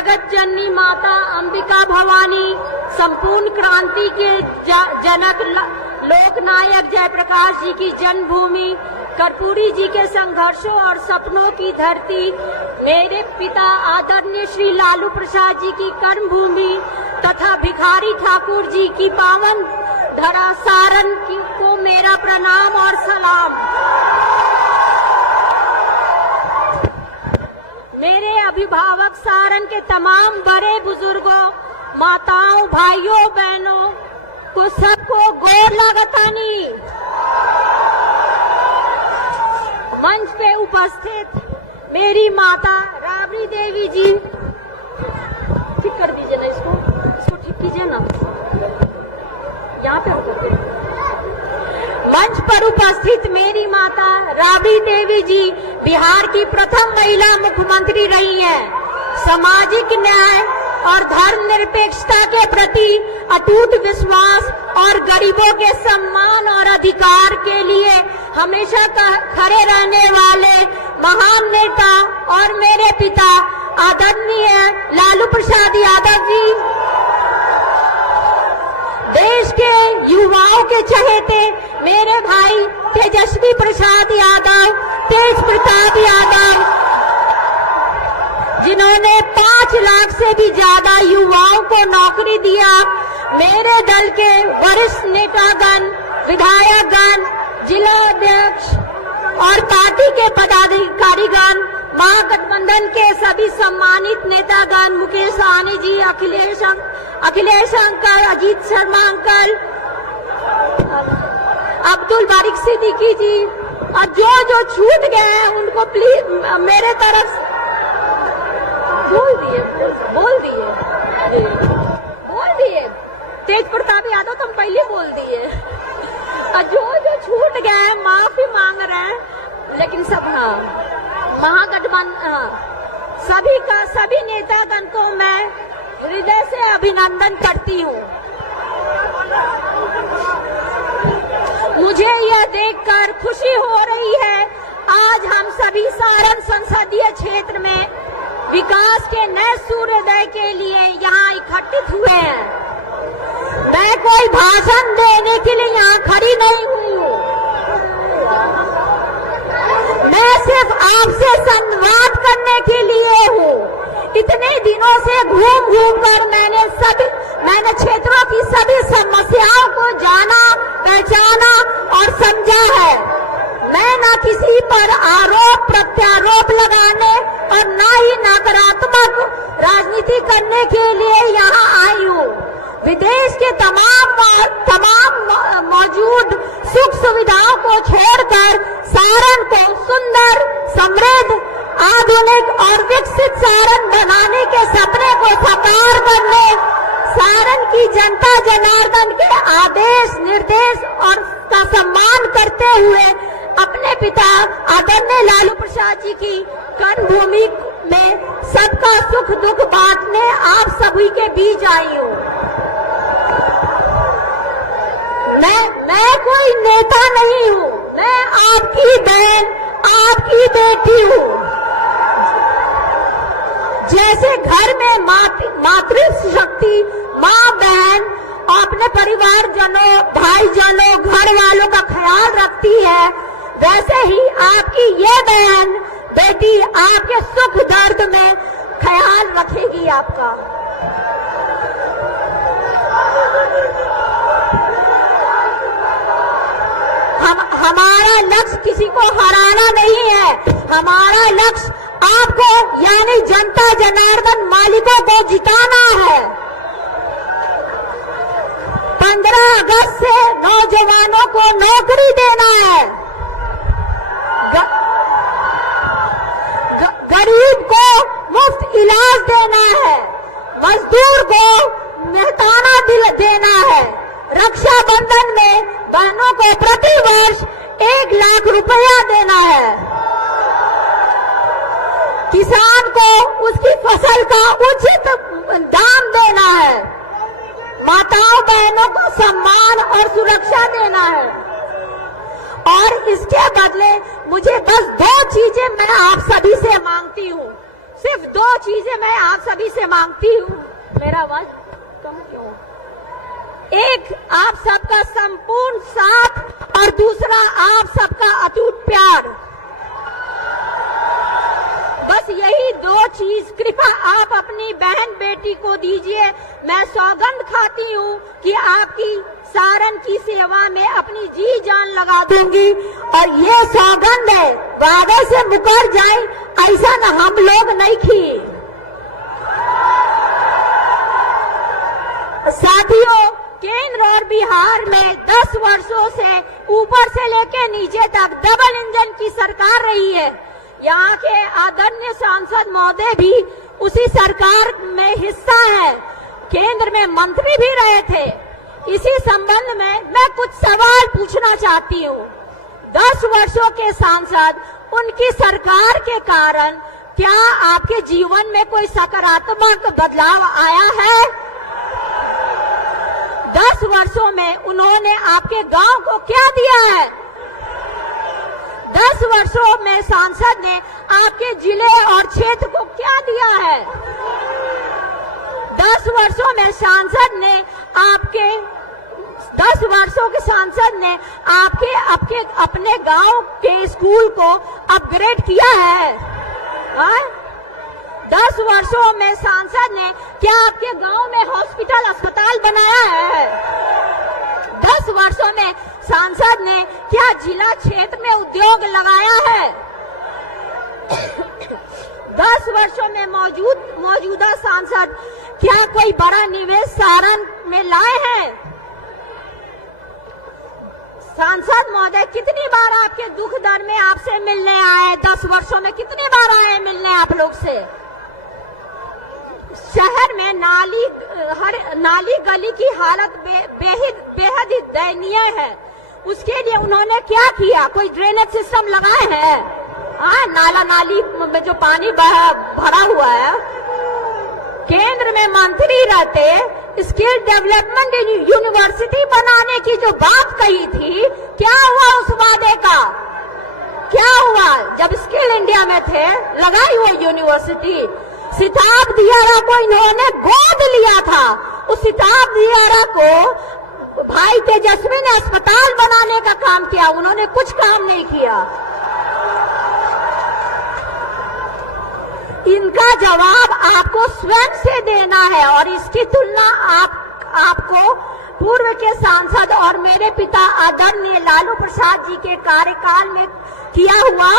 जगत जननी माता अंबिका भवानी, संपूर्ण क्रांति के जनक लोकनायक जयप्रकाश जी की जन्मभूमि, कर्पूरी जी के संघर्षों और सपनों की धरती, मेरे पिता आदरणीय श्री लालू प्रसाद जी की कर्मभूमि तथा भिखारी ठाकुर जी की पावन धरा सारण को मेरा प्रणाम और सलाम। मेरे अभिभावक सारण के तमाम बड़े बुजुर्गों, माताओं, भाइयों, बहनों को सबको गोर लागतानी। मंच पे उपस्थित मेरी माता राबड़ी देवी जी, ठीक कर दीजिए ना इसको ठीक कीजिए ना, यहाँ पे होकर मंच पर उपस्थित मेरी माता राबड़ी देवी जी बिहार की प्रथम महिला मुख्यमंत्री रही हैं। सामाजिक न्याय और धर्मनिरपेक्षता के प्रति अटूट विश्वास और गरीबों के सम्मान और अधिकार के लिए हमेशा खड़े रहने वाले महान नेता और मेरे पिता आदरणीय लालू प्रसाद यादव जी, देश के युवाओं के चहेते मेरे भाई तेजस्वी प्रसाद यादव, तेज प्रताप यादव, जिन्होंने 5 लाख से भी ज्यादा युवाओं को नौकरी दिया, मेरे दल के वरिष्ठ नेतागण, विधायकगण, जिला अध्यक्ष और पार्टी के पदाधिकारीगण, महागठबंधन के सभी सम्मानित नेतागण, मुकेश सहनी जी, अखिलेश अंकल, अजीत शर्मा अंकल, अब्दुल बारिक सिद्दीकी जी, और जो छूट गए हैं उनको प्लीज मेरे तरफ बोल दिए। तेज प्रताप यादव तुम पहले बोल दिए। और जो छूट गए हैं माफी मांग रहे हैं, लेकिन सब महागठबंधन सभी नेतागण को मैं हृदय से अभिनंदन करती हूँ। मुझे यह देखकर खुशी हो रही है, आज हम सभी सारण संसदीय क्षेत्र में विकास के नए सूर्योदय के लिए यहाँ इकट्ठित हुए हैं। मैं कोई भाषण देने के लिए यहाँ खड़ी नहीं हुई हूँ, मैं सिर्फ आपसे संवाद करने के लिए हूँ। इतने दिनों से घूम कर मैंने क्षेत्रों की सभी समस्याओं को जाना, पहचाना और समझा है। मैं न किसी पर आरोप प्रत्यारोप लगाने और न ही नकारात्मक राजनीति करने के लिए यहाँ आई हूँ। विदेश के तमाम मौजूद सुख सुविधाओं को छोड़कर सारण को सुंदर, समृद्ध, आधुनिक और विकसित सारण बनाने के सपने को साकार करने, सारण की जनता जनार्दन के आदेश निर्देश और का सम्मान करते हुए अपने पिता आदरणीय लालू प्रसाद जी की कर्मभूमि में सबका सुख दुख बांटने आप सभी के बीच आई हूँ। मैं कोई नेता नहीं हूँ, मैं आपकी बहन, आपकी बेटी हूँ। जैसे घर में मातृ शक्ति माँ बहन अपने परिवारजनों, भाईजनों, घर वालों का ख्याल रखती है, वैसे ही आपकी ये बहन बेटी आपके सुख दर्द में ख्याल रखेगी आपका। हमारा लक्ष्य किसी को हराना नहीं है, हमारा लक्ष्य आपको यानी जनता जनार्दन मालिकों को जिताना है। 15 अगस्त से नौजवानों को नौकरी देना है, गरीब को मुफ्त इलाज देना है, मजदूर को मेहताना दिल देना है, रक्षाबंधन में बहनों को प्रति वर्ष 1 लाख रुपया देना है, किसान को उसकी फसल का उचित दाम देना है, माताओं बहनों को सम्मान और सुरक्षा देना है। और इसके बदले मुझे बस 2 चीजें मैं आप सभी से मांगती हूँ। सिर्फ 2 चीजें मैं आप सभी से मांगती हूँ। मेरा आवाज कम क्यों? एक, आप सबका संपूर्ण साथ और दूसरा आप सबका अटूट प्यार। बस यही 2 चीज कृपा आप अपनी बहन बेटी को दीजिए। मैं सौगंध खाती हूँ कि आपकी सारन की सेवा में अपनी जी जान लगा दूंगी और ये सौगंध है, वादे से मुकर जाए ऐसा न हम लोग नहीं किए। साथियों, केंद्र और बिहार में 10 वर्षों से ऊपर से लेकर नीचे तक डबल इंजन की सरकार रही है। यहाँ के आदरणीय सांसद महोदय भी उसी सरकार में हिस्सा है, केंद्र में मंत्री भी रहे थे। इसी संबंध में मैं कुछ सवाल पूछना चाहती हूँ। 10 वर्षों के सांसद, उनकी सरकार के कारण क्या आपके जीवन में कोई सकारात्मक बदलाव आया है? 10 वर्षों में उन्होंने आपके गांव को क्या दिया है? 10 वर्षों में सांसद ने आपके जिले और क्षेत्र को क्या दिया है? 10 वर्षों में सांसद ने आपके 10 वर्षों के सांसद ने आपके अपने गांव के स्कूल को अपग्रेड किया है? 10 वर्षों में सांसद ने क्या आपके गांव में हॉस्पिटल अस्पताल बनाया है? 10 वर्षों में सांसद ने क्या जिला क्षेत्र में उद्योग लगाया है? 10 वर्षों में मौजूदा सांसद क्या कोई बड़ा निवेश सारण में लाए हैं? सांसद महोदय कितनी बार आपके दुख दर्द में आपसे मिलने आए? 10 वर्षों में कितनी बार आए मिलने आप लोग से? शहर में नाली गली की हालत बेहद दयनीय है। उसके लिए उन्होंने क्या किया? कोई ड्रेनेज सिस्टम लगाए हैं? नाला नाली में जो पानी भरा हुआ है। केंद्र में मंत्री रहते स्किल डेवलपमेंट यूनिवर्सिटी बनाने की जो बात कही थी, क्या हुआ उस वादे का? क्या हुआ? जब स्किल इंडिया में थे लगाई वो यूनिवर्सिटी। सिताब दियारा को इन्होंने गोद लिया था। उस सिताब दियारा को भाई तेजस्वी ने अस्पताल बनाने का काम किया, उन्होंने कुछ काम नहीं किया। इनका जवाब आपको स्वयं से देना है और इसकी तुलना आपको पूर्व के सांसद और मेरे पिता आदरणीय लालू प्रसाद जी के कार्यकाल में किया हुआ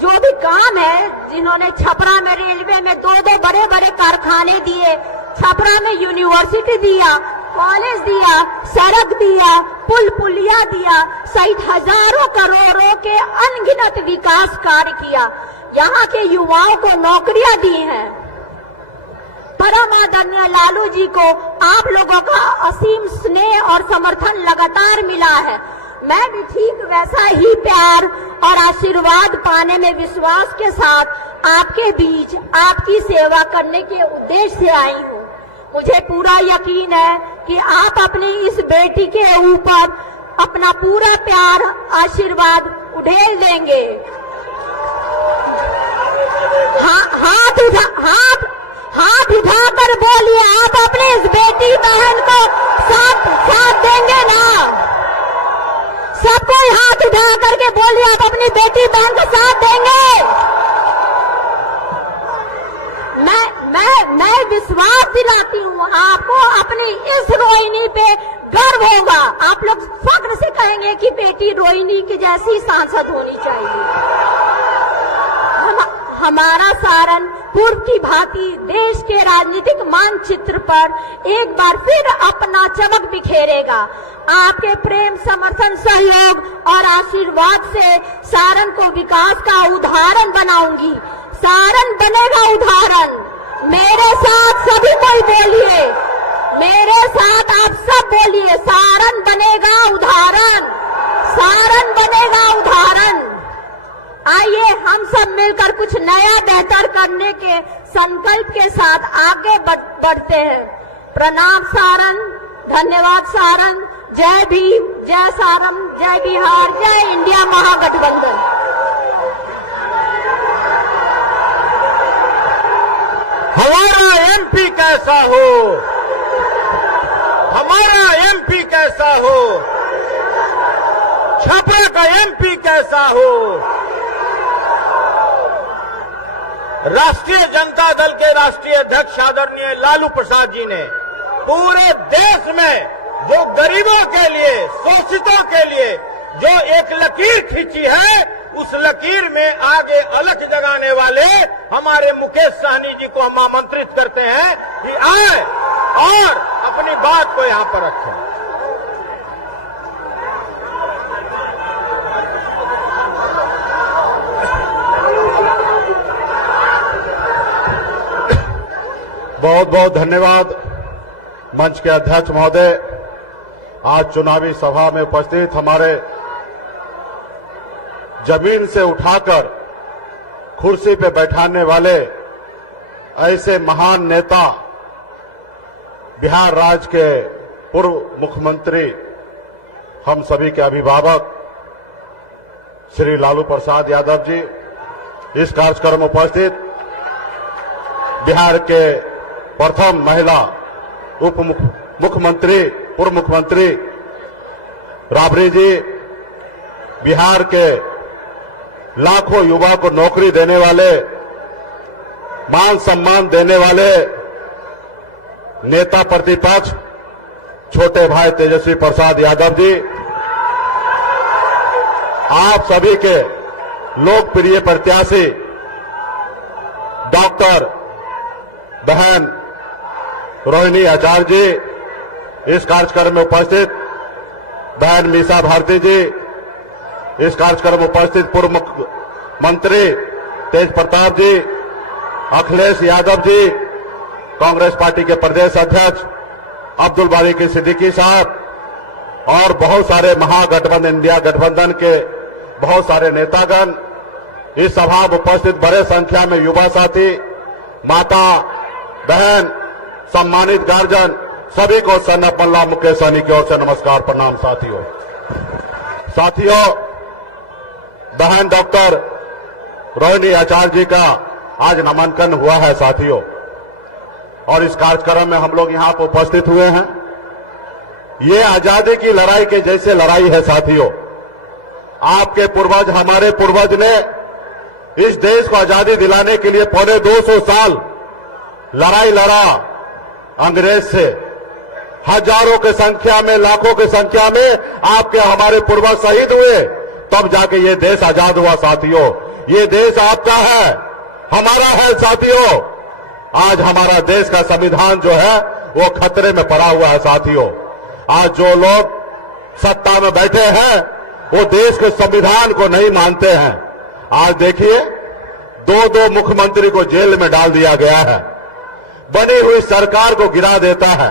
जो भी काम है, जिन्होंने छपरा में रेलवे में 2 बड़े बड़े कारखाने दिए, छपरा में यूनिवर्सिटी दिया, कॉलेज दिया, सड़क दिया, पुल पुलिया दिया, सहित हजारों करोड़ों के अनगिनत विकास कार्य किया, यहाँ के युवाओं को नौकरियां दी हैं। परम आदरणीय लालू जी को आप लोगों का असीम स्नेह और समर्थन लगातार मिला है। मैं भी ठीक वैसा ही प्यार और आशीर्वाद पाने में विश्वास के साथ आपके बीच आपकी सेवा करने के उद्देश्य से आई हूँ। मुझे पूरा यकीन है कि आप अपनी इस बेटी के ऊपर अपना पूरा प्यार आशीर्वाद उड़ेल देंगे। हाथ उठाकर बोलिए, आप अपने इस बेटी बहन को साथ देंगे ना? सबको हाथ उठा करके बोलिए, आप अपनी बेटी बहन को साथ देंगे? मैं विश्वास दिलाती हूँ आपको, अपनी इस रोहिणी पे गर्व होगा। आप लोग फक्र से कहेंगे कि बेटी रोहिणी की जैसी सांसद होनी चाहिए। हमारा सारण पूर्व की भांति देश के राजनीतिक मानचित्र पर एक बार फिर अपना चमक बिखेरेगा। आपके प्रेम, समर्थन, सहयोग और आशीर्वाद से सारण को विकास का उदाहरण बनाऊंगी। सारण बनेगा उदाहरण। मेरे साथ सभी कोई बोलिए, मेरे साथ आप सब बोलिए, सारण बनेगा उदाहरण, सारण बनेगा उदाहरण। आइए हम सब मिलकर कुछ नया बेहतर करने के संकल्प के साथ आगे बढ़ते हैं। प्रणाम सारण, धन्यवाद सारण, जय भीम, जय सारण, जय बिहार, जय इंडिया महागठबंधन। हमारा एमपी कैसा हो, हमारा एमपी कैसा हो, छपरा का एमपी कैसा हो। राष्ट्रीय जनता दल के राष्ट्रीय अध्यक्ष आदरणीय लालू प्रसाद जी ने पूरे देश में जो गरीबों के लिए, शोषितों के लिए जो एक लकीर खींची है, उस लकीर में आगे अलग जगाने वाले हमारे मुकेश सहनी जी को हम आमंत्रित करते हैं कि आए और अपनी बात को यहां पर रखें। बहुत बहुत धन्यवाद मंच के अध्यक्ष महोदय। आज चुनावी सभा में उपस्थित हमारे जमीन से उठाकर कुर्सी पे बैठाने वाले ऐसे महान नेता, बिहार राज्य के पूर्व मुख्यमंत्री, हम सभी के अभिभावक श्री लालू प्रसाद यादव जी, इस कार्यक्रम में उपस्थित बिहार के प्रथम महिला उप मुख्यमंत्री, पूर्व मुख्यमंत्री राबड़ी जी, बिहार के लाखों युवा को नौकरी देने वाले, मान सम्मान देने वाले नेता प्रतिपक्ष छोटे भाई तेजस्वी प्रसाद यादव जी, आप सभी के लोकप्रिय प्रत्याशी डॉक्टर बहन रोहिणी आचार्य जी, इस कार्यक्रम में उपस्थित बहन मीसा भारती जी, इस कार्यक्रम में उपस्थित पूर्व मुख्यमंत्री तेज प्रताप जी, अखिलेश यादव जी, कांग्रेस पार्टी के प्रदेश अध्यक्ष अब्दुल बारी सिद्दीकी साहब और बहुत सारे महागठबंधन, इंडिया गठबंधन के बहुत सारे नेतागण, इस सभा में उपस्थित बड़े संख्या में युवा साथी, माता बहन, सम्मानित गार्जियन, सभी को सन अपल्ला मुकेश सहनी की ओर से नमस्कार, प्रणाम। साथियों, बहन डॉक्टर रोहिणी आचार्य जी का आज नामांकन हुआ है साथियों, और इस कार्यक्रम में हम लोग यहां पर उपस्थित हुए हैं। ये आजादी की लड़ाई के जैसे लड़ाई है साथियों। आपके पूर्वज, हमारे पूर्वज ने इस देश को आजादी दिलाने के लिए पौने 200 साल लड़ाई लड़ा अंग्रेज से। हजारों की संख्या में, लाखों की संख्या में आपके हमारे पूर्वज शहीद हुए, तब जाके ये देश आजाद हुआ साथियों। ये देश आपका है, हमारा है साथियों। आज हमारा देश का संविधान जो है वो खतरे में पड़ा हुआ है साथियों। आज जो लोग सत्ता में बैठे हैं वो देश के संविधान को नहीं मानते हैं। आज देखिए, 2 मुख्यमंत्री को जेल में डाल दिया गया है, बनी हुई सरकार को गिरा देता है।